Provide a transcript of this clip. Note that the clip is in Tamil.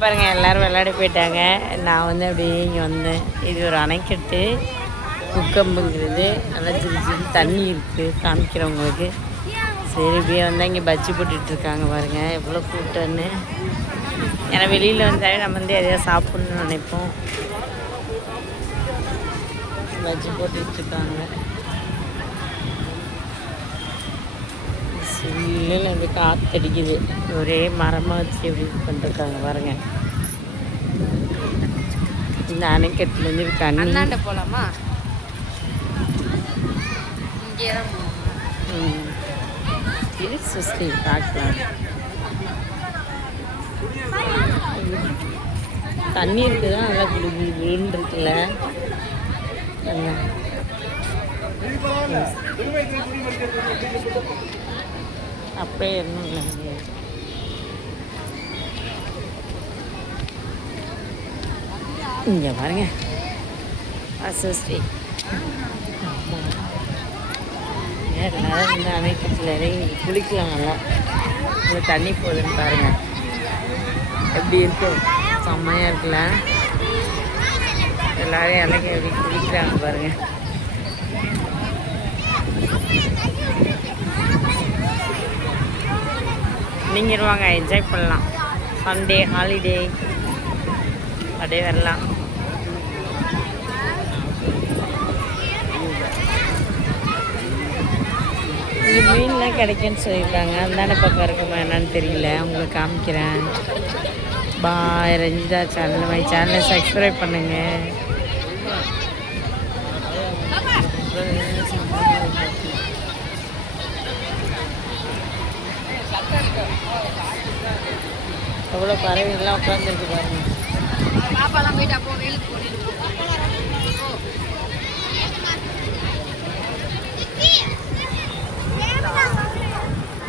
பாருங்கள் எல்லோரும் விளையாட போயிட்டாங்க. நான் வந்து அப்படியே இங்கே வந்தேன். இது ஒரு அணைக்கட்டு குக்கம்புங்கிறது. நல்லா ஜில் ஜில் தண்ணி இருக்குது காமிக்கிறவங்களுக்கு. சரி இப்படியே வந்தால் இங்கே பஜ்ஜி போட்டுட்ருக்காங்க பாருங்கள் எவ்வளோ கூட்டம்னு. ஏன்னா வெளியில் வந்தாலே நம்ம வந்து எதையா சாப்பிட்ணுன்னு நினைப்போம். பஜ்ஜி போட்டுட்ருக்காங்க. சில்லுன்னு அப்படி காற்றடிக்குது. ஒரே மரமாக வச்சு எப்படி பண்ணிருக்காங்க பாருங்க. இந்த அணைக்கட்டுலேருந்து தண்ணி போகலாமா? இது சுஸ்தி பார்க்கலாம். தண்ணி இருக்குதான் நல்லா குளு குளு குளுன்னு இருக்குல்ல. அப்படியே இருந்தும் இங்கே பாருங்க அசஸ்ரீ எல்லாரும் இந்த அணைக்கட்டில் இறங்கி குளிக்கலாம். நல்லா இங்கே தண்ணி போகுதுன்னு பாருங்கள் எப்படி இருக்கும். செம்மையாக இருக்குல்ல. எல்லோரும் இறங்கி எப்படி குளிக்கிறாங்க பாருங்கள். நீங்கள் வாங்க என்ஜாய் பண்ணலாம். சண்டே ஹாலிடே அப்படியே வரலாம். இங்கே மீன்லாம் கிடைக்குன்னு சொல்லியிருக்காங்க. அந்தாண்ட பக்கம் இருக்குமா என்னன்னு தெரியல. உங்களுக்கு காமிக்கிறேன். பாய். ரஞ்சிதா சேனல் மை சேனலை சப்ஸ்கிரைப் பண்ணுங்கள். எவ்வளோ பறவைகள்லாம் உட்காந்துருக்கு பாருங்கள். பாப்பாலாம் போயிட்டு அப்போ வெயிலுக்கு போட்டு